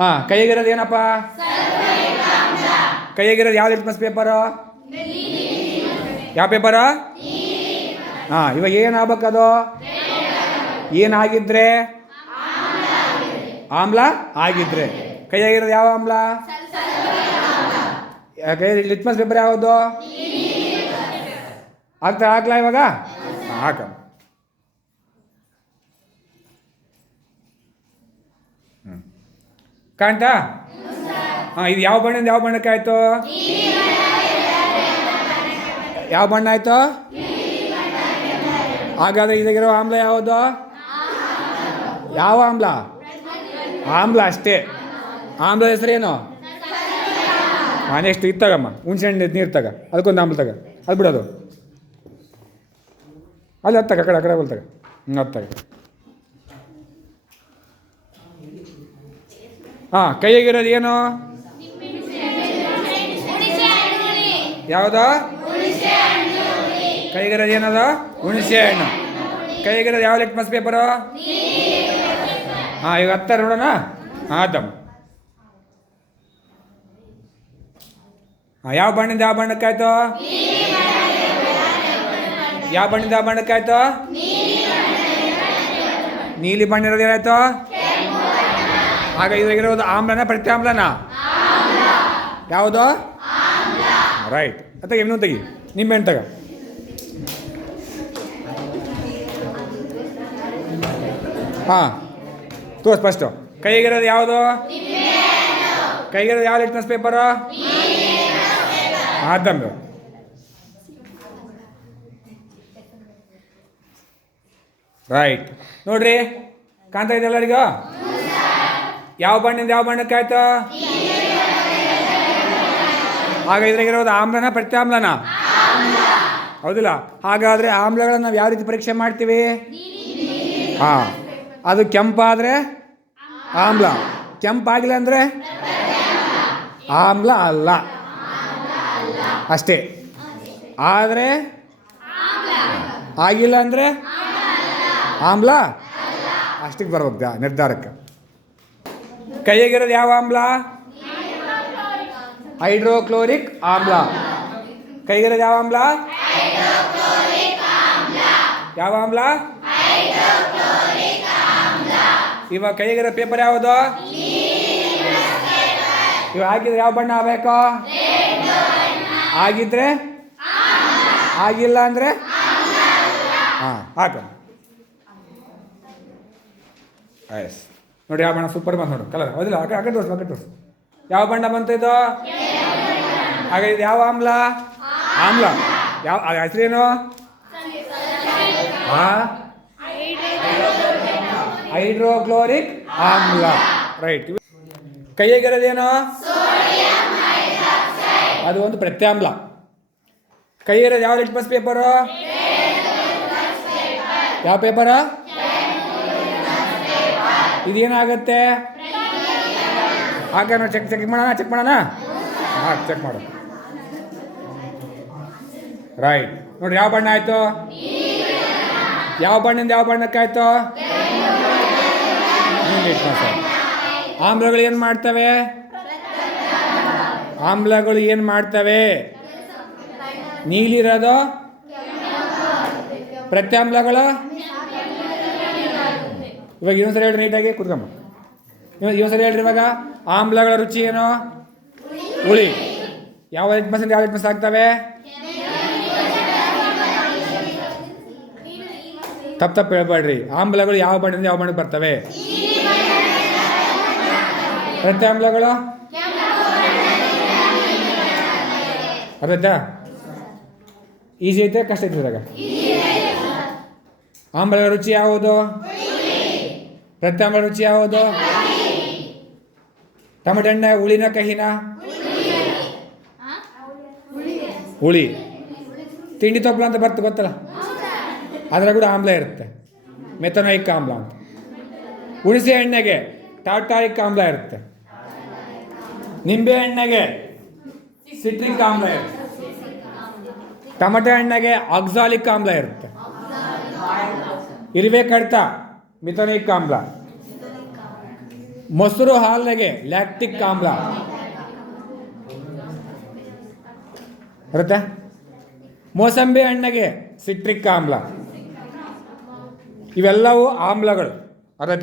ಹಾ, ಕೈಯಾಗಿರೋದು ಏನಪ್ಪ? ಕೈಯಾಗಿರೋದು ಯಾವ್ದು ಲಿಟ್ಮಸ್ ಪೇಪರು ಯಾವ ಪೇಪರ್ ಹಾ, ಇವಾಗ ಏನಾಗ್ಬೇಕದು ಏನಾಗಿದ್ರೆ ಆಮ್ಲ ಆಗಿದ್ರೆ. ಕೈಯಾಗಿರೋದು ಯಾವ ಆಮ್ಲ? ಕೈ ಲಿಟ್ಮಸ್ ಪೇಪರ್ ಯಾವುದು? ಆಗ್ತಾ, ಆಗ್ಲಾ ಇವಾಗ? ಹಾಕ. ಕಾಣ್ತಾ? ಹಾಂ, ಇದು ಯಾವ ಬಣ್ಣದಿಂದ ಯಾವ ಬಣ್ಣಕ್ಕೆ ಆಯ್ತು? ಯಾವ ಬಣ್ಣ ಆಯಿತು? ಹಾಗಾದ್ರೆ ಇದಾಗಿರೋ ಆಮ್ಲ ಯಾವುದು? ಯಾವ ಆಮ್ಲ? ಆಮ್ಲ ಅಷ್ಟೇ. ಆಮ್ಲ ಹೆಸರೇನು? ಹಾಂ ನೆಕ್ಸ್ಟ್ ಇದು ತಗಮ್ಮ ಹಣ್ಣು ನೀರು ತಗ. ಅದಕ್ಕೊಂದು ಆಮ್ಲ ತಗ. ಅದು ಬಿಡೋದು ಅಲ್ಲಿ ಹತ್ತಾಗ ಕಡೆ, ಆ ಕಡೆ ಬಲ್ತಾಗ ಅದು ಹಾಂ ಕೈಯಾಗಿರೋದು ಏನು? ಯಾವುದು? ಕೈಗಿರೋದು ಏನದ? ಹುಣಸೆ ಹಣ್ಣು. ಕೈಗಿರೋದು ಯಾವ ಲೆಕ್ಮಸ್ ಪೇಪರು? ಹಾಂ ಈಗ ಹತ್ತಾರ ನೋಡೋಣ. ಆತಮ್ಮ ಹಾಂ ಯಾವ ಬಣ್ಣದ ಯಾವ ಬಣ್ಣಕ್ಕಾಯ್ತು ಯಾವ ಬಣ್ಣದ ಯಾವ ಬಣ್ಣಕ್ಕಾಯ್ತು ನೀಲಿ ಬಣ್ಣ ಇರೋದು ಏನಾಯ್ತು ಆಗ ಇದಾಗಿರೋದು ಆಮ್ಲನ ಪ್ರತ್ಯಾಮ್ಲನ? ಯಾವುದು? ರೈಟ್ ಅಥವಾ ಇನ್ನೊಂದು ತೆಗಿ. ನಿಂಬೆಹಣ್ಣು ತಗ. ಹಾಂ. ತೋರ್ಸ್ ಫಸ್ಟು ಕೈಗಿರೋದು ಯಾವುದು? ಕೈಗಿರೋದು ಯಾವ ಲಿಟ್ನಸ್ ಪೇಪರು ಆದಂಬ ರೈಟ್ ನೋಡ್ರಿ ಕಾಣ್ತಾ ಇದೆ ಎಲ್ಲರಿಗೂ? ಯಾವ ಬಣ್ಣದಿಂದ ಯಾವ ಬಣ್ಣಕ್ಕೆ ಆಯ್ತು? ಆಗ ಇದ್ರಾಗಿರೋದು ಆಮ್ಲನ, ಪ್ರತ್ಯಾಮ್ಲನ? ಹೌದಿಲ್ಲ. ಹಾಗಾದ್ರೆ ಆಮ್ಲಗಳನ್ನು ನಾವು ಯಾವ ರೀತಿ ಪರೀಕ್ಷೆ ಮಾಡ್ತೀವಿ? ಹಾಂ, ಅದು ಕೆಂಪಾದರೆ ಆಮ್ಲ. ಕೆಂಪಾಗಿಲ್ಲ ಅಂದರೆ? ಆಮ್ಲ ಅಲ್ಲ. ಅಷ್ಟೇ. ಆದರೆ? ಆಗಿಲ್ಲ ಅಂದರೆ? ಆಮ್ಲ ಅಷ್ಟಕ್ಕೆ ಬರ್ಬೇಕು ನಿರ್ಧಾರಕ್ಕೆ. ಕೈಯಾಗಿರೋದು ಯಾವ ಆಮ್ಲ? ಹೈಡ್ರೋಕ್ಲೋರಿಕ್ ಆಮ್ಲ. ಕೈಗಿರೋದು ಯಾವ ಆಮ್ಲ? ಯಾವ ಆಮ್ಲ? ಇವಾಗ ಕೈಗಿರೋ ಪೇಪರ್ ಯಾವುದು? ಇವಾಗ ಹಾಕಿದ್ರೆ ಯಾವ ಬಣ್ಣ ಆಗಬೇಕು? ಆಗಿದ್ರೆ? ಆಗಿಲ್ಲ ಅಂದ್ರೆ? ಹಾಂ, ಹಾಕ. ಎಸ್ ನೋಡಿ ಯಾವ ಬಣ್ಣ ಸೂಪರ್ ಬಂತು ನೋಡು, ಕಲರ್. ಹೌದಿಲ್ಲ ಆ ಕಡೆ ತೋರಿಸು ಆ ತೋರಿಸು. ಯಾವ ಬಣ್ಣ ಬಂತಿದೋ ಹಾಗೆ ಹಾಗ ಇದು ಯಾವ ಆಮ್ಲ? ಆಮ್ಲ. ಯಾವ ಹೆಸರೇನು? ಹಾ ಹೈಡ್ರೋಕ್ಲೋರಿಕ್ ಆಮ್ಲ. ರೈಟ್ ಕೈಯಾಗಿರೋದೇನು ಅದು ಒಂದು ಪ್ರತ್ಯಾಮ್ಲ. ಕೈಯಿರೋದು ಯಾವ ಲಿಟ್ಮಸ್ ಪೇಪರು ಯಾವ ಪೇಪರು ಇದೇನಾಗತ್ತೆ? ಹಾಗೆ ಚೆಕ್ ಚೆಕ್ ಮಾಡೋಣ ಚೆಕ್ ಮಾಡೋಣ? ಹಾಂ ಚೆಕ್ ಮಾಡು. ರೈಟ್ ನೋಡ್ರಿ, ಯಾವ ಬಣ್ಣ ಆಯ್ತು? ಯಾವ ಬಣ್ಣದಿಂದ ಯಾವ ಬಣ್ಣಕ್ಕಾಯ್ತು ಲಿಟ್ಮಸ್ ಆಯ್ತು. ಆಮ್ಲಗಳು ಏನು ಮಾಡ್ತವೆ? ಆಮ್ಲಗಳು ಏನು ಮಾಡ್ತವೆ? ನೀಲಿರೋದು? ಪ್ರತ್ಯಾಮ್ಲಗಳು? ಇವಾಗ ಇನ್ನೊಂದ್ಸರಿ ಹೇಳ್ರಿ ನೀಟಾಗಿ ಕುತ್ಕೊಂಬ. ಇನ್ನೊಂದ್ಸರಿ ಹೇಳ್ರಿ ಇವಾಗ, ಆಮ್ಲಗಳ ರುಚಿ ಏನು? ಹುಳಿ. ಯಾವ ಲಿಟ್ಮಸ್ ಯಾವ ಲಿಟ್ಮಸ್ ಆಗ್ತವೆ? ತಪ್ಪು ತಪ್ಪು ಹೇಳ್ಬೇಡ್ರಿ. ಆಮ್ಲಗಳು ಯಾವ ಬಣ್ಣದಿಂದ ಯಾವ ಬಣ್ಣಕ್ಕೆ ಬರ್ತವೆ? ಪ್ರತ್ಯಾಮ್ಲಗಳು ಅರ್ಥ? ಈಸಿ ಐತೆ, ಕಷ್ಟ ಐತೆ ಇದ್ರಾಗ. ಆಮ್ಲಗಳ ರುಚಿ ಯಾವುದು? ಪ್ರತ್ಯಾಮ್ಲ ರುಚಿ ಯಾವುದು? ಟೊಮೆಟೊ ಹಣ್ಣು ಹುಳಿನ ಕಹಿನ? ಹುಳಿ. ತಿಂಡಿ ತೊಪ್ಪಲ ಅಂತ ಬರ್ತದೆ ಗೊತ್ತಲ್ಲ? ಅದರ ಕೂಡ ಆಮ್ಲ ಇರುತ್ತೆ. ಮೆಥನೈಕ್ ಆಮ್ಲ ಅಂತ. ಹುಣಸೆ ಎಣ್ಣೆಗೆ ಟಾಟಾಯಿಕ್ ಆಮ್ಲ ಇರುತ್ತೆ. ನಿಂಬೆ ಎಣ್ಣೆಗೆ ಸಿಟ್ರಿಕ್ ಆಮ್ಲ ಇರುತ್ತೆ. ಟೊಮೆಟೊ ಹಣ್ಣಿಗೆ ಆಕ್ಸಾಲಿಕ್ ಆಮ್ಲ ಇರುತ್ತೆ. ಇರುವೆ ಮಿಥನಿಕ್ ಆಮ್ಲ ಮೊಸರು ಹಾಲಿಗೆ ಲ್ಯಾಕ್ಟಿಕ್ ಆಮ್ಲ ಬರುತ್ತಾ ಮೋಸಂಬಿ ಹಣ್ಣಿಗೆ ಸಿಟ್ರಿಕ್ ಆಮ್ಲ ಇವೆಲ್ಲವೂ ಆಮ್ಲಗಳು. ಅರ್ಥ